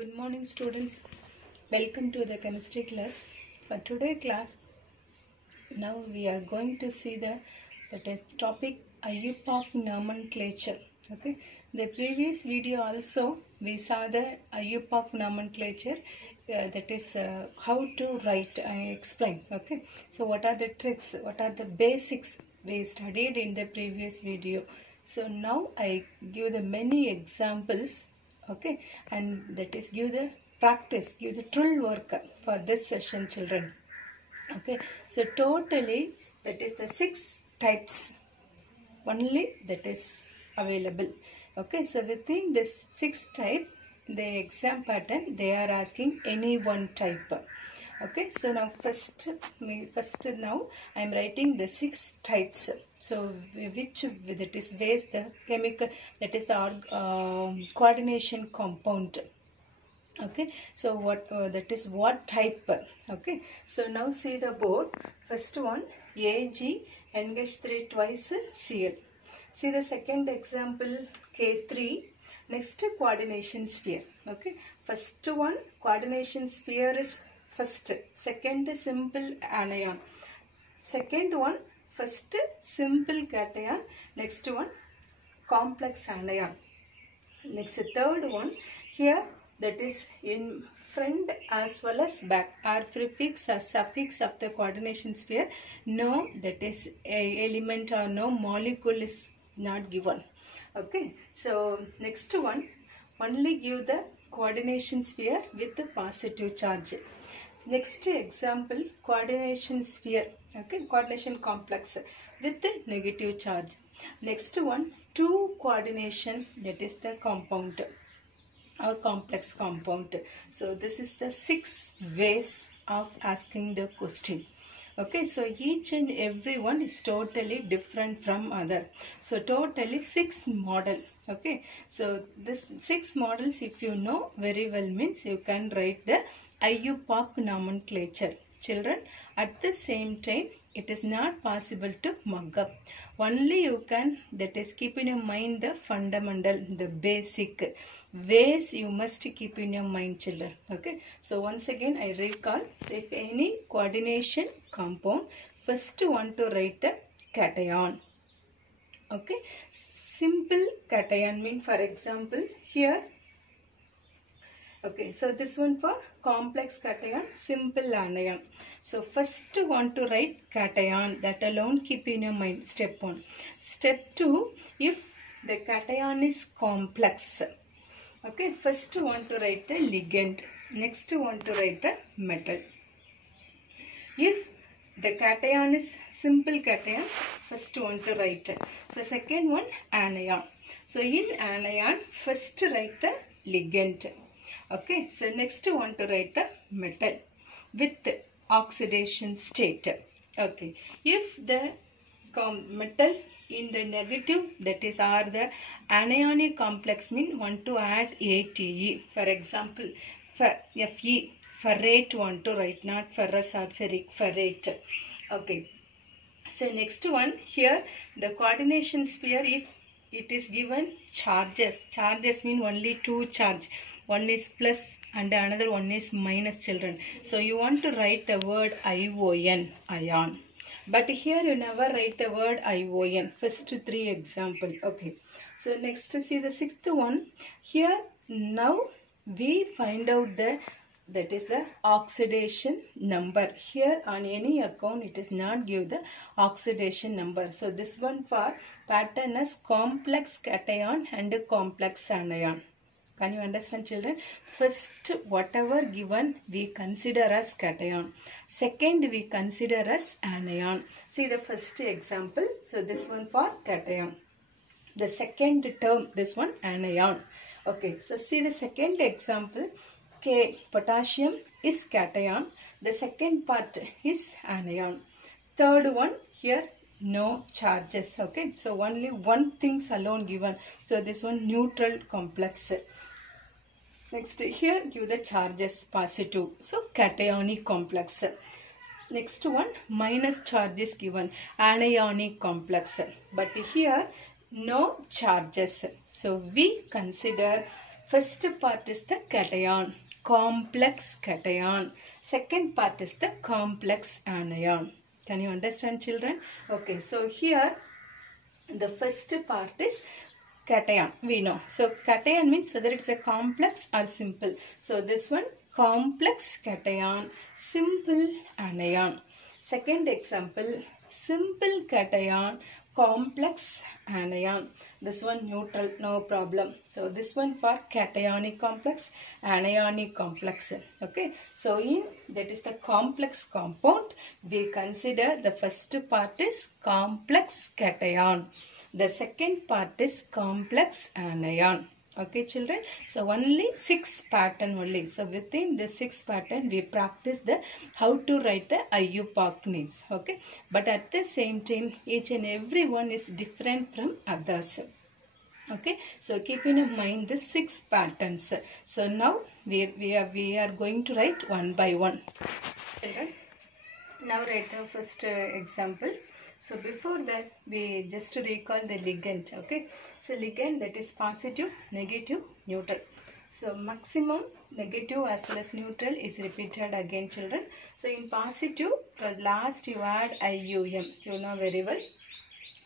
Good morning students. Welcome to the chemistry class. For today class, now we are going to see the topic Iupac Nomenclature. Okay. The previous video also we saw the Iupac Nomenclature. That is how to write. I explain. Okay. So what are the tricks? What are the basics we studied in the previous video? So now I give the many examples. Okay, and that is give the practice, give the drill work for this session, children. Okay, so totally that is the 6 types only that is available. Okay, so within this 6 type, the exam pattern they are asking any one type. Okay, so now first now I am writing the 6 types. So which that is based the chemical, that is the coordination compound. Okay, so what that is what type. Okay, so now see the board. First one Ag NH3 twice Cl. See the second example K3. Next coordination sphere. Okay, first one coordination sphere is first, second simple anion, second one first simple cation, next one complex anion, next third one here that is in front as well as back are prefix or suffix of the coordination sphere. No, that is a element or no molecule is not given. Okay, so next one only give the coordination sphere with the positive charge. Next example coordination sphere, okay, coordination complex with the negative charge. Next one 2 coordination, that is the compound or complex compound. So this is the 6 ways of asking the question. Okay, so each and every one is totally different from other. So totally 6 model. Okay, so this 6 models if you know very well means you can write the Iupac nomenclature. Children, at the same time it is not possible to mug up. Only you can, that is keep in your mind the fundamental, the basic ways you must keep in your mind, children. Okay, so once again I recall, if any coordination compound, first want to write the cation. Okay, simple cation mean, for example here. Okay, so this one for complex cation, simple anion. So first want to write cation, that alone keep in your mind, step 1. Step 2, if the cation is complex. Okay, first want to write the ligand, next want to write the metal. If the cation is simple cation, first want to write. So second one anion. So in anion, first write the ligand. Okay, so next want to write the metal with oxidation state. Okay, if the metal in the negative, that is are the anionic complex mean want to add ATE. For example, for Fe, ferrate want to write, not ferrous or ferric, ferrate. Okay, so next one here the coordination sphere, if it is given charges. Charges mean only 2 charge. One is plus and another one is minus, children. So you want to write the word ion, ion. But here you never write the word ion. First 3 example. Okay. So next see the 6th one. Here now we find out that is the oxidation number. Here on any account it is not give the oxidation number. So this one for pattern is complex cation and complex anion. Can you understand, children? First, whatever given we consider as cation. Second, we consider as anion. See the first example. So this one for cation. The second term, this one anion. Okay, so see the second example. K, potassium is cation. The second part is anion. Third one here, no charges. Okay, so only one things alone given. So this one neutral complex. Next here give the charges positive. So cationic complex. Next one minus charges given, anionic complex. But here no charges. So we consider First part is the cation, complex cation. Second part is the complex anion. Can you understand, children? Okay, so here the first part is cation, we know. So cation means whether it's a complex or simple. So this one, complex cation, simple anion. Second example, simple cation, complex anion. This one neutral, no problem. So this one for cationic complex, anionic complex. Okay. So in that is the complex compound, we consider the first part is complex cation. The second part is complex anion. Okay, children. So only 6 pattern only. So within the 6 pattern, we practice the how to write the Iupac names. Okay. But at the same time, each and every one is different from others. Okay. So keep in mind the 6 patterns. So now we are going to write one by one. Okay. Now write the first example. So before that, we just recall the ligand. Okay. So ligand, that is positive, negative, neutral. So maximum negative as well as neutral is repeated again, children. So in positive, the last you add IUM. You know very well.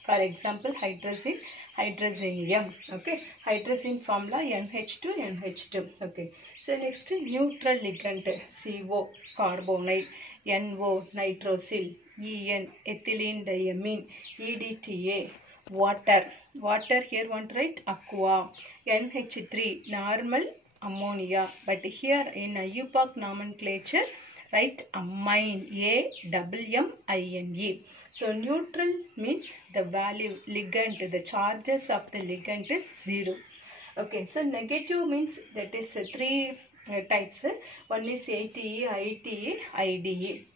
For example, hydrazine, hydrazine M. Okay. Hydrazine formula NH2, NH2. Okay. So next neutral ligand, CO, carbonate, NO, nitrosyl, EN, ethylene diamine, EDTA, water. Water here want to write aqua, NH3, normal ammonia. But here in Iupac nomenclature, write amine, AMMINE. So neutral means the value ligand, the charges of the ligand is 0. Okay, so negative means that is 3 types. One is ATE, ITE, IDE.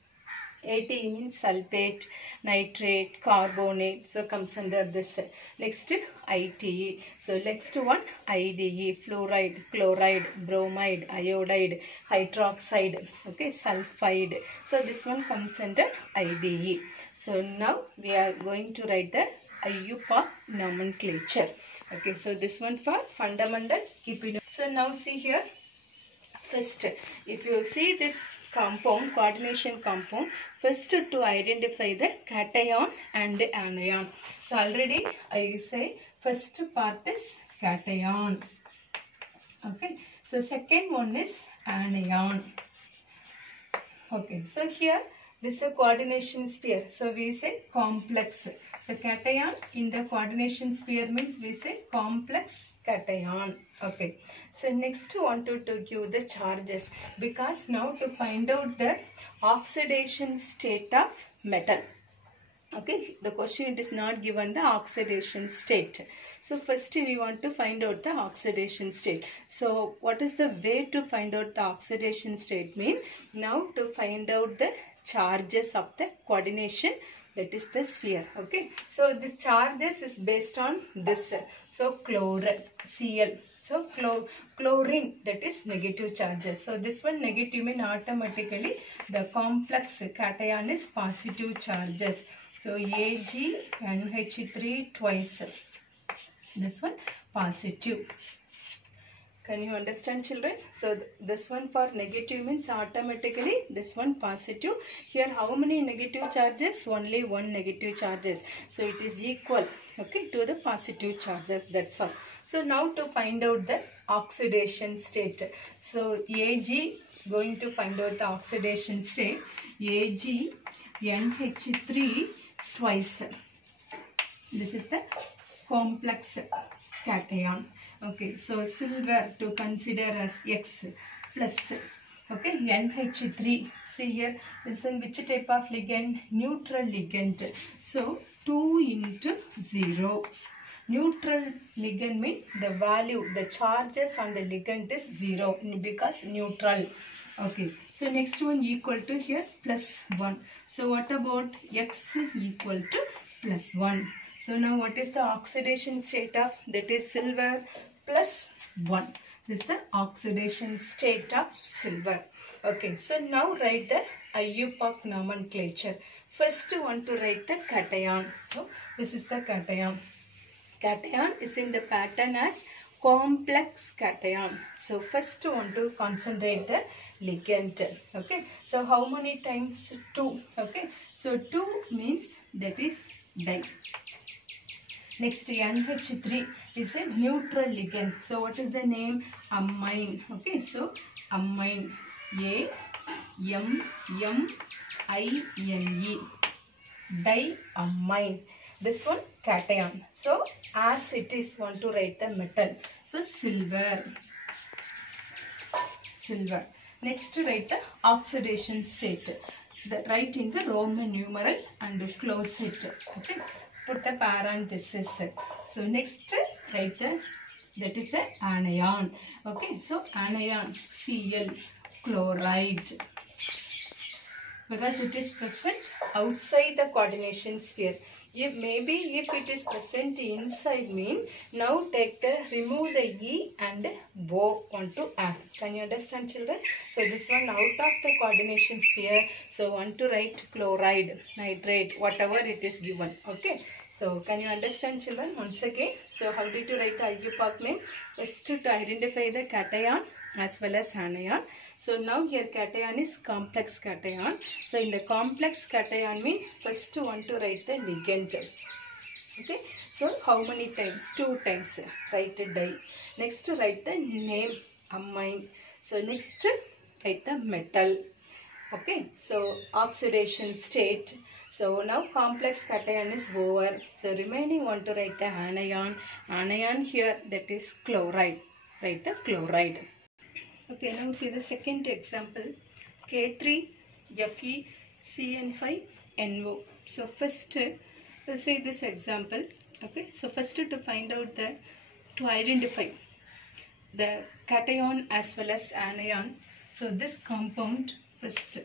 ATE means sulfate, nitrate, carbonate. So comes under this. Next ITE. So next one IDE, fluoride, chloride, bromide, iodide, hydroxide, okay, sulfide. So this one comes under IDE. So now we are going to write the Iupac nomenclature. Okay, so this one for fundamental. So now see here. First, if you see this compound, coordination compound, first to identify the cation and anion. So already I say first part is cation. Okay. So second one is anion. Okay. So here this is a coordination sphere. So we say complex. So cation in the coordination sphere means we say complex cation. Okay. So next wanted to give the charges, because now to find out the oxidation state of metal. Okay. The question, it is not given the oxidation state. So first we want to find out the oxidation state. So what is the way to find out the oxidation state mean? Now to find out the charges of the coordination, that is the sphere. Okay. So this charges is based on this. So chlorine, Cl. So chlorine, that is negative charges. So this one negative mean automatically the complex cation is positive charges. So Ag, NH3 twice. This one positive. Can you understand, children? So this one for negative means automatically this one positive. Here how many negative charges? Only one negative charges. So it is equal, okay, to the positive charges. That's all. So now to find out the oxidation state. So Ag, going to find out the oxidation state. Ag, NH3 twice. This is the complex cation. Okay, so silver to consider as X plus, okay, NH3. See here, this is which type of ligand? Neutral ligand. So 2 into 0. Neutral ligand means the value, the charges on the ligand is 0 because neutral. Okay, so next one equal to here plus 1. So what about X equal to plus 1? So now what is the oxidation state of? That is silver plus 1. This is the oxidation state of silver. Okay, so now write the Iupac nomenclature. First want to write the cation. So this is the cation. Cation is in the pattern as complex cation. So first want to concentrate the ligand. Okay. So how many times? 2. Okay. So 2 means that is di. Next NH3 is a neutral ligand. So what is the name? Amine. Okay. So amine. A-M-M-I-N-E. Diamine. This one cation. So as it is, want to write the metal. So silver. Silver. Next write the oxidation state. Write in the Roman numeral and close it. Okay. Put the parenthesis. So next write the, that is the anion. Okay. So anion, Cl, chloride. Because it is present outside the coordination sphere. If it is present inside, mean now remove the E and O want to add. Can you understand, children? So this one out of the coordination sphere. So want to write chloride, nitrate, whatever it is given. Okay. So can you understand, children? Once again. So how did you write the Iupac name? First to identify the cation as well as anion. So now here cation is complex cation. So in the complex cation mean first want to write the ligand. Okay. So how many times? 2 times. Write di. Next write the name amine. So next write the metal. Okay. So oxidation state. So now complex cation is over. So remaining want to write the anion. Anion here, that is chloride. Write the chloride. Okay, now see the second example. K3FeCN5NO. So first, let's say this example. Okay, so first to find out to identify the cation as well as anion. So this compound first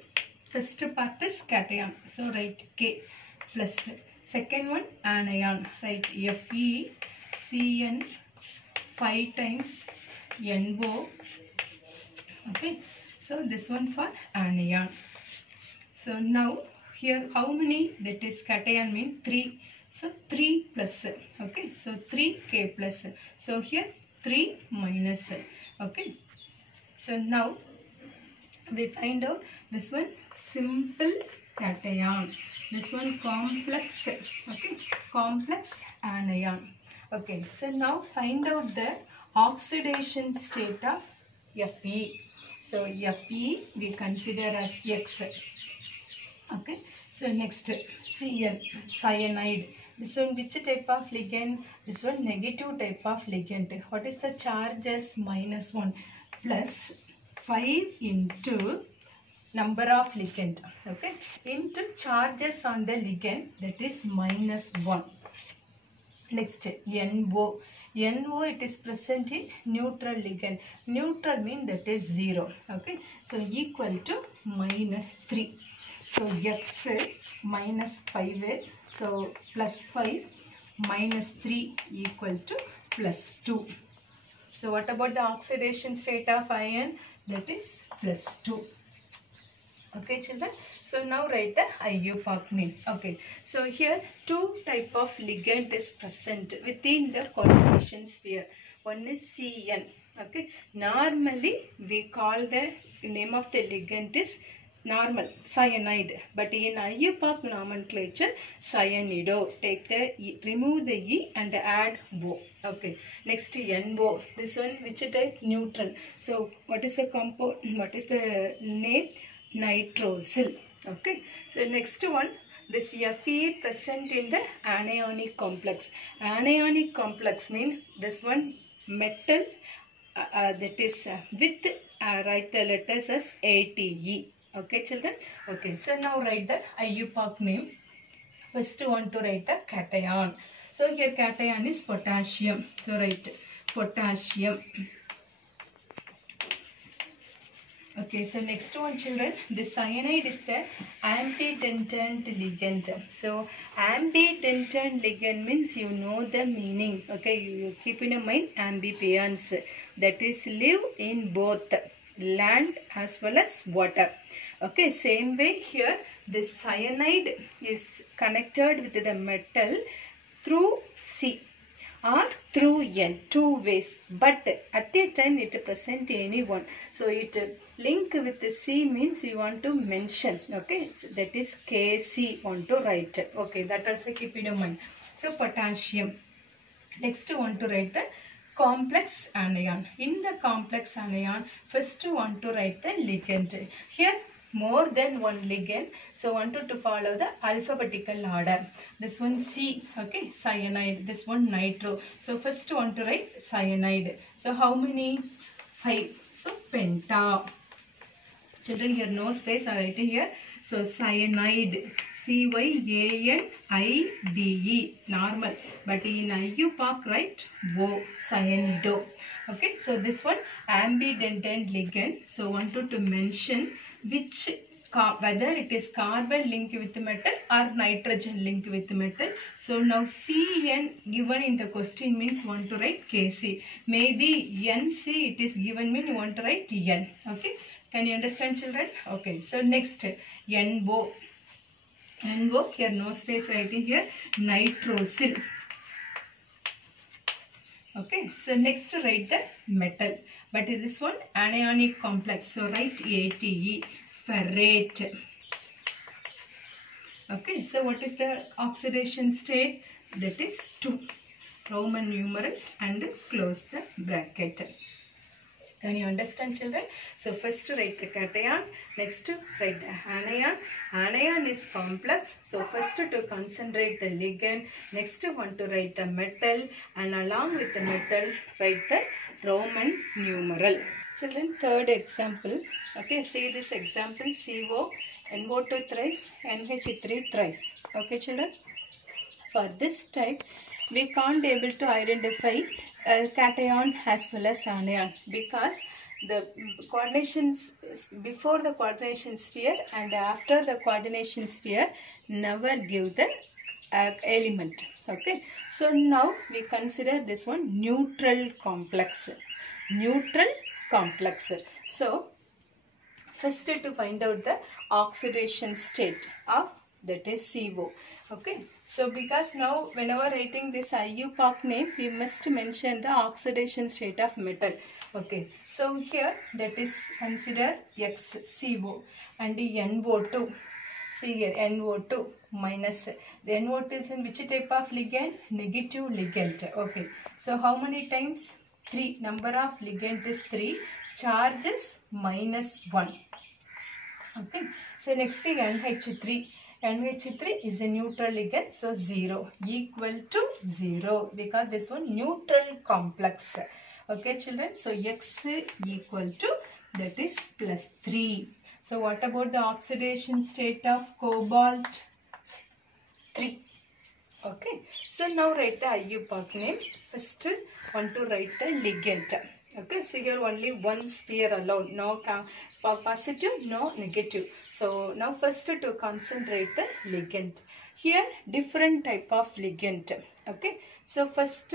part is cation. So write K plus. Second one anion. Write FeCN 5 times NO. Okay, so this one for anion. So now here how many? That is cation mean 3. So 3 plus. Okay, so 3K plus. So here 3 minus. Okay, so now we find out this one simple cation. This one complex. Okay, complex anion. Okay, so now find out the oxidation state of Fe. So Fe we consider as X. Okay. So next Cl, cyanide. This one which type of ligand? This one negative type of ligand. What is the charge as -1 plus 5 into number of ligand. Okay. Into charges on the ligand, that is -1. Next NO. NO, it is present in neutral ligand. Neutral mean that is 0. Okay. So equal to -3. So X -5. So +5 -3 equal to +2. So what about the oxidation state of iron? That is +2. Okay, children. So now write the Iupac name. Okay. So here 2 type of ligand is present within the coordination sphere. One is Cn. Okay. Normally we call the name of the ligand is normal cyanide, but in Iupac nomenclature cyanido. Take the remove the E and add O. Okay. Next NO. This one which type? Neutral. So what is the compound? What is the name? Nitrosyl. Okay. So next one, this Fe present in the anionic complex. Anionic complex means this one metal that is with write the letters as ATE. Okay, children. Okay. So now write the Iupac name. First want to write the cation. So here cation is potassium. So write potassium. Okay, so next one, children, the cyanide is the ambidentant ligand. So ambidentant ligand means you know the meaning. Okay, you keep in mind ambivalence. That is live in both land as well as water. Okay, same way here this cyanide is connected with the metal through C. or through N, two ways. But at a time it present any one. So it link with the C means you want to mention. Okay, so that is Kc want to write. Okay, that also keep in mind. So potassium. Next want to write the complex anion. In the complex anion, first want to write the ligand. Here more than one ligand, so wanted to follow the alphabetical order. This one C, okay, cyanide. This one nitro. So first want to write cyanide. So how many? 5. So penta. Children, here no space, I write here. So cyanide, Cyanide, normal. But in Iupac, write O, cyanido. Okay, so this one ambidextrous ligand. So wanted to mention which, whether it is carbon linked with metal or nitrogen linked with metal. So now Cn given in the question means want to write Kc. Maybe Nc it is given mean you want to write N. Okay. Can you understand, children? Okay. So next NO. NO, here no space writing here. Nitrosyl. Okay. So next write the metal. But this one anionic complex. So write ATE. Ferrate. Okay. So what is the oxidation state? That is 2. Roman numeral and close the bracket. Can you understand, children? So first write the cation, next write the anion. Anion is complex, so first to concentrate the ligand, next want to write the metal, and along with the metal write the Roman numeral. Children, third example. Okay, see this example: CO, NO2 thrice, NH3 thrice. Okay, children. For this type, we can't able to identify cation as well as anion because the coordinations before the coordination sphere and after the coordination sphere never give the element. Okay, so now we consider this one neutral complex. Neutral complex. So first to find out the oxidation state of that is CO. Okay, so because now whenever writing this Iupac name, we must mention the oxidation state of metal. Okay, so here that is consider XCO and NO2. See here NO2 minus. The NO2 is in which type of ligand? Negative ligand. Okay, so how many times? 3. Number of ligand is 3. Charge is -1. Okay, so next is NH3. NH3 is a neutral ligand, so 0 equal to 0 because this one neutral complex. Okay, children, so X equal to that is +3. So what about the oxidation state of cobalt? 3. Okay, so now write the Iupac name. First want to write the ligand. Okay, so here only one sphere alone, no positive, no negative. So now first to concentrate the ligand. Here different type of ligand. Okay, so first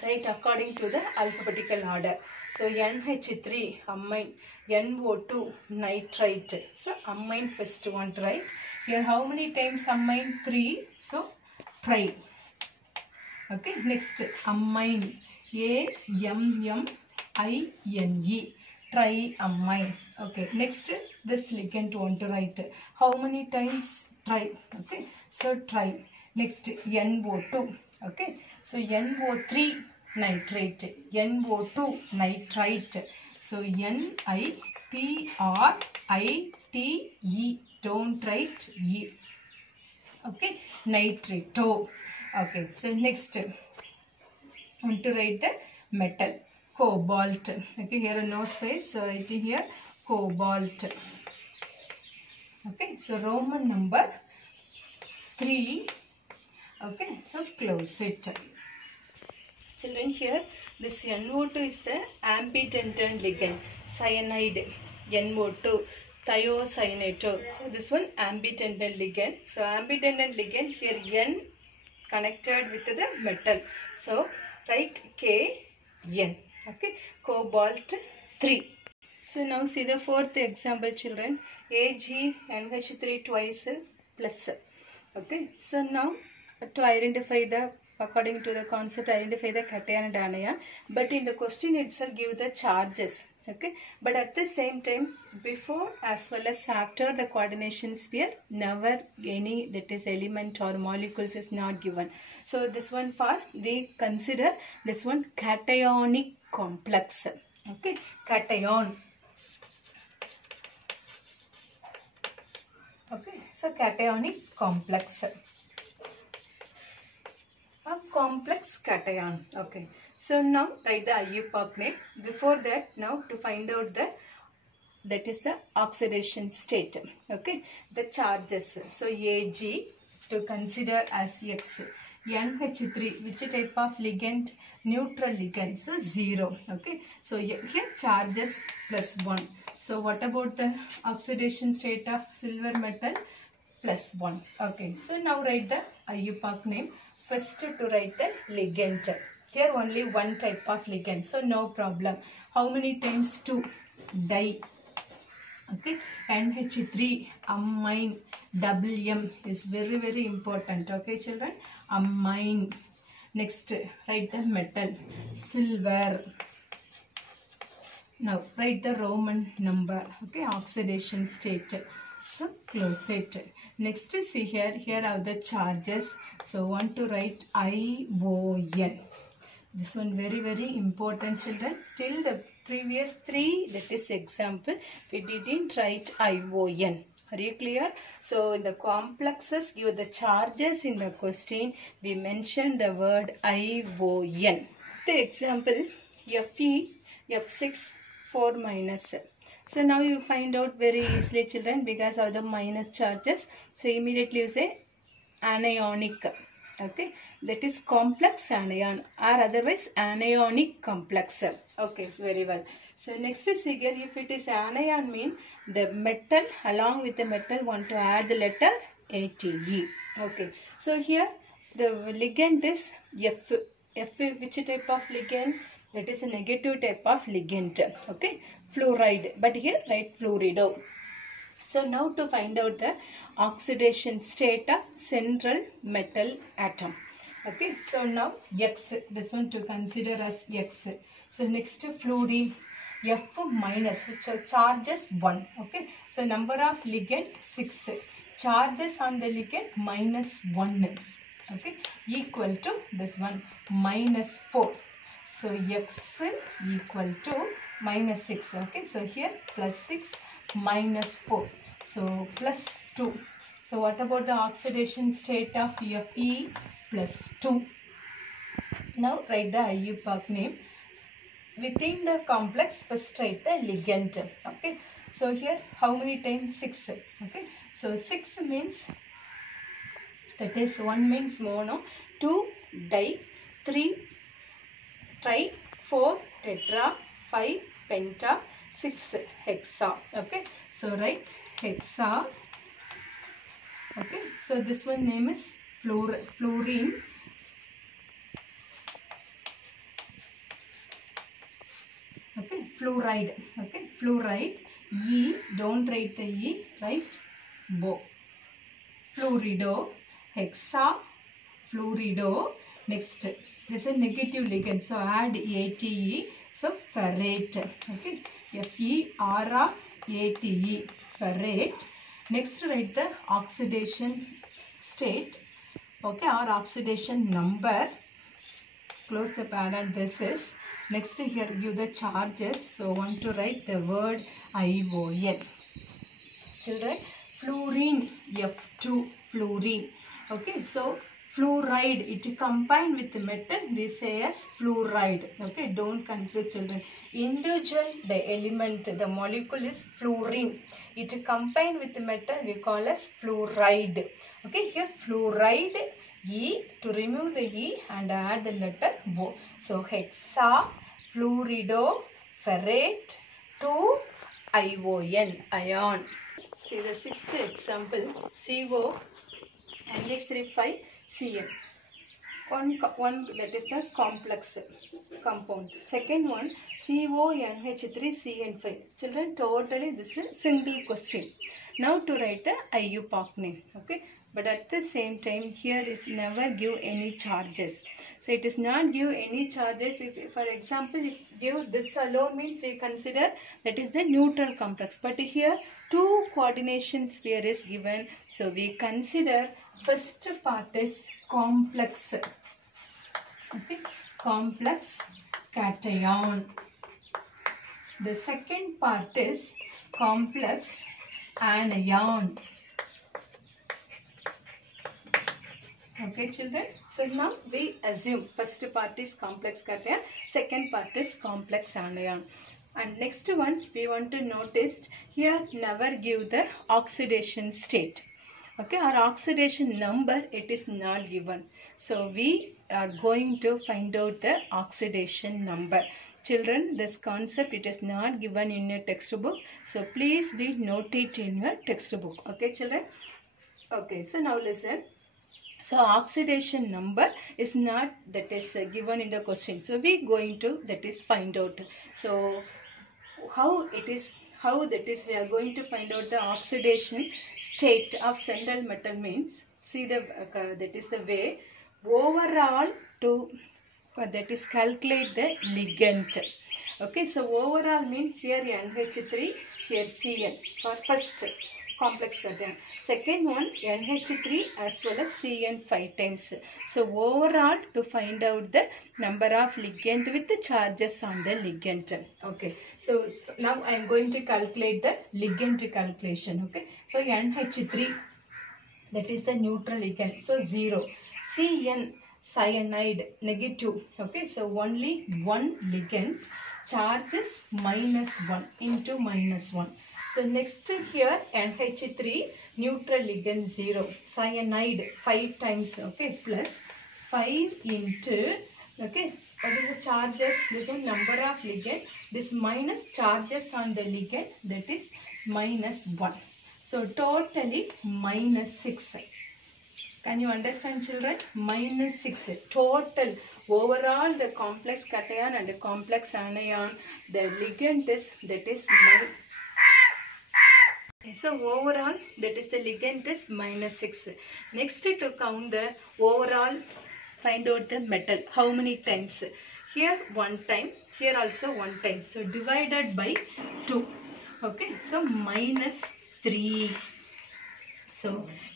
write according to the alphabetical order. So NH3 amine, NO2 nitrite. So amine first want to write. Here how many times amine? 3. So tri. Okay, next amine. AMMINE, triamine. Okay, next this ligand want to write. How many times? Tri. Okay, so tri. Next NO2. Okay, so NO3 nitrate, NO2 nitrite. So NITRITE. Don't write E. Okay, nitrito. Okay, so next want to write the metal, cobalt. Okay, here no space, so writing here cobalt. Okay, so Roman number 3. Okay, so close it. Children, here this NO2 is the ambidextrous ligand, cyanide, NO2, thiocyanate. So this one ambidextrous ligand. So ambidextrous ligand, here N connected with the metal. So write Kn. Okay, cobalt 3. So now see the fourth example, children. AgNH3 twice plus. Okay, so now to identify the according to the concept, identify the cation and anion. But in the question itself, give the charges. Okay. But at the same time, before as well as after the coordination sphere, never any that is element or molecules is not given. So this one for we consider this one cationic complex. Okay. Cation. Okay. So cationic complex. A complex cation. Okay. So now write the Iupac name. Before that, now to find out that is the oxidation state. Okay. The charges. So Ag to consider as X. NH3, which type of ligand? Neutral ligand. So 0. Okay. So here charges plus 1. So what about the oxidation state of silver metal? Plus 1. Okay. So now write the Iupac name. First to write the ligand. Here only one type of ligand. So no problem. How many times? 2. Di. Okay. NH3 amine. WM is very very important. Okay children. Amine. Next write the metal. Silver. Now write the Roman number. Okay. Oxidation state. So close it. Next see here are the charges. So want to write ION. This one very very important children. Still the previous 3 that is example we didn't write ION. Are you clear? So in the complexes give the charges in the question we mentioned the word ION. The example Fe F6 4 minus. So now you find out very easily children because of the minus charges. So immediately you say anionic. Okay. That is complex anion or otherwise anionic complex. Okay. So very well. So next is figure if it is anion mean the metal along with the metal want to add the letter ATE. Okay. So here the ligand is F. F which type of ligand? That is a negative type of ligand. Okay. Fluoride. But here write fluorido. So now to find out the oxidation state of central metal atom. Okay. So now X. This one to consider as X. So next fluorine. F minus. Which charges 1. Okay. So number of ligand 6. Charges on the ligand minus 1. Okay. Equal to this one minus 4. So X equal to minus 6. Okay. So here plus 6 minus 4. So plus 2. So what about the oxidation state of Fe plus 2? Now write the Iupac name. Within the complex first write the ligand. Okay. So here how many times? 6. Okay. So 6 means that is 1 means mono, 2 di, 3 tri, 4 tetra, 5 penta, 6 hexa. Okay. So write hexa. Okay. So this one name is fluorine. Okay. Fluoride. Okay. Fluoride. E. Don't write the E. Write Bo. Fluorido. Hexa. Fluorido. Next. This is a negative ligand. So add ATE. So ferrate. Okay. F-E-R-A-T-E. Ferrate. Next write the oxidation state. Okay. Or oxidation number. Close the parenthesis. Next here give the charges. So want to write the word ION. Children. Fluorine. F2. Fluorine. Okay. So fluoride, it combined with the metal, we say as fluoride. Okay, don't confuse children. Individual, the element, the molecule is fluorine. It combined with the metal, we call as fluoride. Okay, here fluoride, E, to remove the E and add the letter Bo. So, hexa, fluorido, ferrate, 2, ION, ion. See the 6th example, CO, NH3 Cn. One that is the complex compound. Second one CONH3CN5. Children, totally this is single question. Now to write the Iupac name. Okay. but at the same time here is never give any charges. So it is not give any charges. If for example, if give this alone means we consider that is the neutral complex, but here two coordination sphere is given, so we consider first part is complex, okay, complex cation. The second part is complex anion. Okay children, so now we assume first part is complex cation, second part is complex anion. And next one we want to notice here never give the oxidation state. Okay, our oxidation number it is not given. So we are going to find out the oxidation number. Children, this concept it is not given in your textbook. So please be note it in your textbook. Okay children. Okay, so now listen. So oxidation number is not that is given in the question. So we going to that is find out. So how that is we are going to find out the oxidation state of central metal means, see the that is the way overall to that is calculate the ligand. Okay, so overall means here NH3, here Cn for first complex cation. Second one NH3 as well as Cn 5 times. So overall to find out the number of ligand with the charges on the ligand. Okay, so now I am going to calculate the ligand calculation. Okay, so NH3 that is the neutral ligand, so 0. Cn cyanide negative. Okay, so only one ligand, charges -1 into -1. So next here NH3 neutral ligand 0, cyanide 5 times, okay, plus 5 into, okay, what is the charges? This one number of ligand, this minus charges on the ligand, that is -1. So totally -6. Can you understand children? -6 total. Overall the complex cation and the complex anion, the ligand is that is so overall that is the ligand is -6. Next to count the overall, find out the metal. How many times? Here 1 time, here also 1 time. So divided by 2. Okay, so -3. So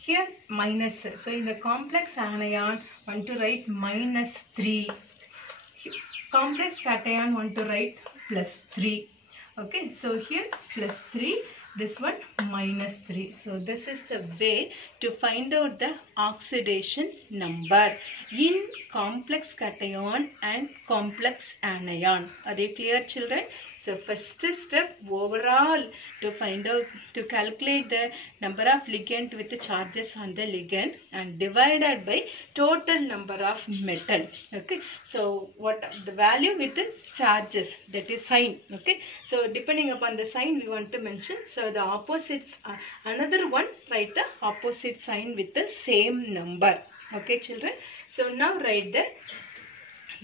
here minus. So in the complex anion want to write -3. Complex cation want to write +3. Okay, so here +3. This one -3. So this is the way to find out the oxidation number in complex cation and complex anion. Are you clear children? So first step overall to find out, to calculate the number of ligand with the charges on the ligand and divided by total number of metal. Okay, so what the value with the charges, that is sign. Okay, so depending upon the sign we want to mention. So the opposites, another one write the opposite sign with the same number. Okay children, so now write the,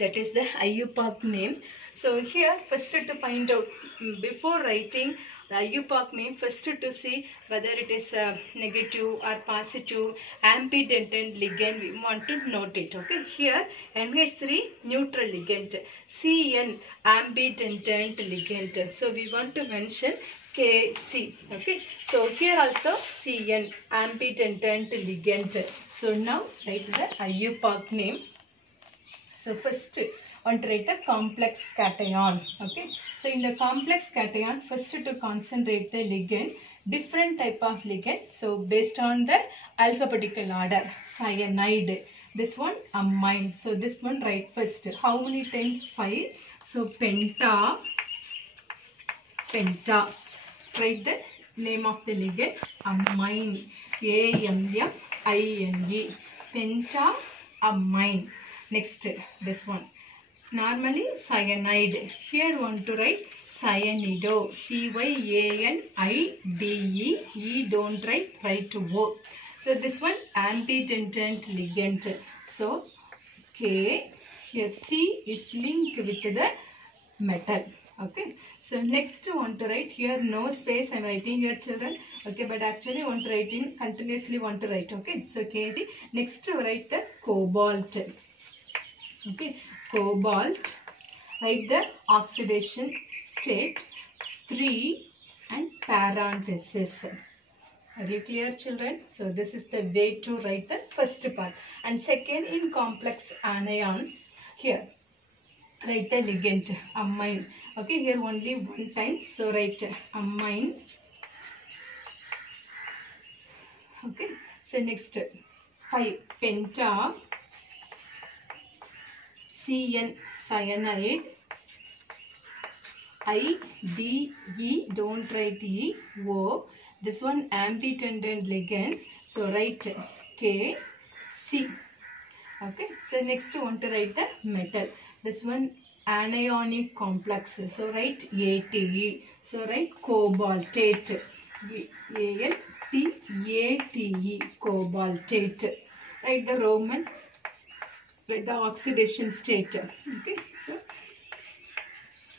that is the Iupac name. So here first to find out, before writing the Iupac name, first to see whether it is negative or positive ambidextrant ligand, we want to note it. Okay, here NH3 neutral ligand, Cn ambidextrant ligand. So we want to mention Kc. Okay, so here also Cn ambidextrant ligand. So now write the Iupac name. So first want to write the complex cation. Okay, so in the complex cation, first to concentrate the ligand, different type of ligand. So based on the alphabetical order, cyanide, this one amine. So this one write first. How many times? 5. So penta. Write the name of the ligand, amine, AMINE, penta amine. Next this one. Normally cyanide. Here want to write cyanido. CYANIDE. E don't write O. So this one ambidextrant ligand. So K, here C is linked with the metal. Okay, so next want to write here, no space I am writing here children. Okay, but actually want to write in continuously want to write. Okay, so Kc. Next write the cobalt. Okay, cobalt. Write the oxidation state 3 and parenthesis. Are you clear children? So this is the way to write the first part. And second, in complex anion, here write the ligand, amine. Okay, here only one time, so write amine. Okay, so next 5 penta, CN cyanide, I, D, E, don't write E, O. This one ambidependent ligand, so write K, C. Okay, so next want to write the metal. This one anionic complex, so write ATE. So write cobaltate, ALTATE, cobaltate. Write the Roman with the oxidation state. Okay, so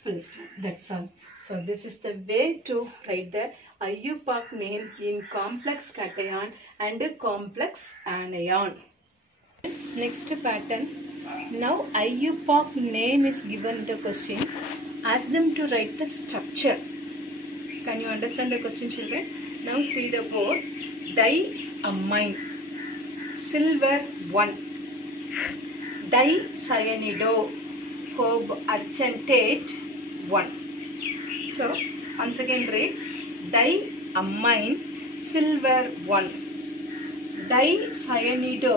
full stop. That's all. So this is the way to write the Iupac name in complex cation and complex anion. Next pattern. Now Iupac name is given the question. Ask them to write the structure. Can you understand the question children? Now see the word diamine, silver 1, dicyanide, argentate 1. So once again read diamine, silver 1, dicyanide,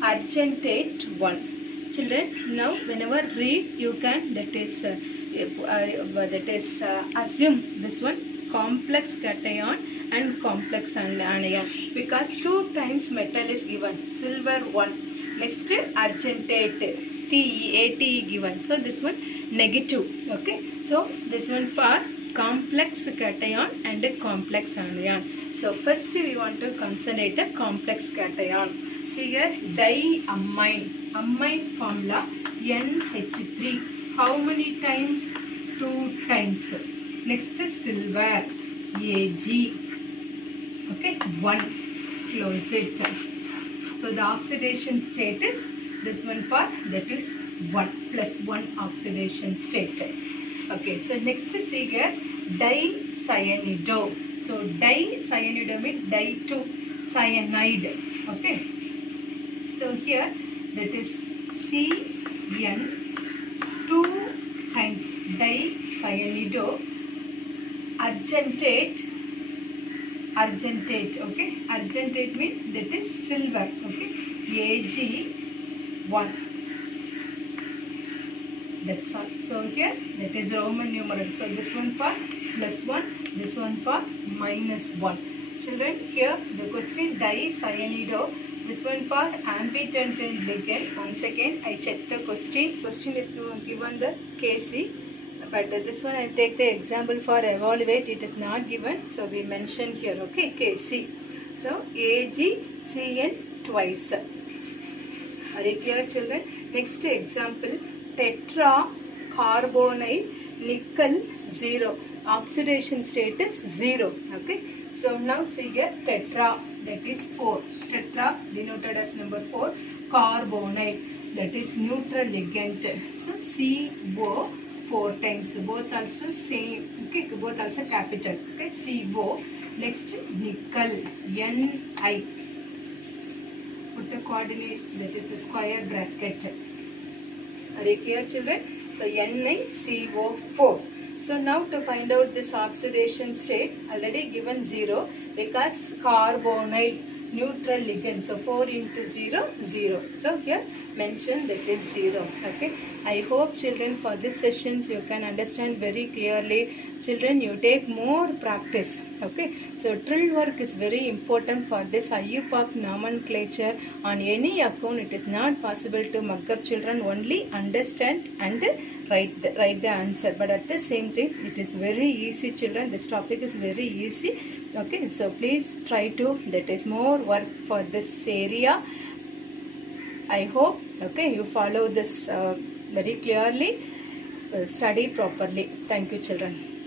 argentate 1. Children, now whenever read you can assume this one complex cation and complex anion, because 2 times metal is given, silver 1, next argentate, TeAte given, so this one negative. Okay, so this one for complex cation and a complex anion. So first we want to consider the complex cation. See here diamine, amine formula NH3. How many times? 2 times. Next silver Ag. Okay, 1. Close it. So the oxidation state is this one for, that is 1 plus 1 oxidation state. Okay, so next see here dicyanide. So dicyanide means di to cyanide. Okay, so here that is CN 2 times dicyanide, argentate. Okay, argentate means that is silver. Okay, Ag 1. That's all. So here that is Roman numeral. So this one for plus 1, this one for minus 1. Children, here the question dicyanide, this one for ambidependent ligand. Once again I check the question. Question is given the Kc, but this one I take the example for evaluate. It is not given, so we mention here. Okay, Kc. So AgCN twice. Are you clear children? Next example, tetra carbonate nickel 0. Oxidation state is 0. Okay, so now see here tetra, that is 4. Tetra denoted as number 4. Carbonate, that is neutral ligand. So CO 4 times. Both also same. Okay, both also capital. Okay, CO. Next nickel Ni. Put the coordinate, that is the square bracket. Are you clear children? So NiCO4. So now to find out this oxidation state, already given 0 because carbonyl neutral ligand. So 4 into 0, 0. So here mention that is 0. Okay. I hope children for this sessions you can understand very clearly. Children, you take more practice. Okay. So drill work is very important for this Iupac nomenclature. On any account it is not possible to mug up children. Only understand and write the answer. But at the same time it is very easy children. This topic is very easy. Okay. So please try to, that is more work for this area. I hope, okay, you follow this very clearly. study properly. Thank you, children.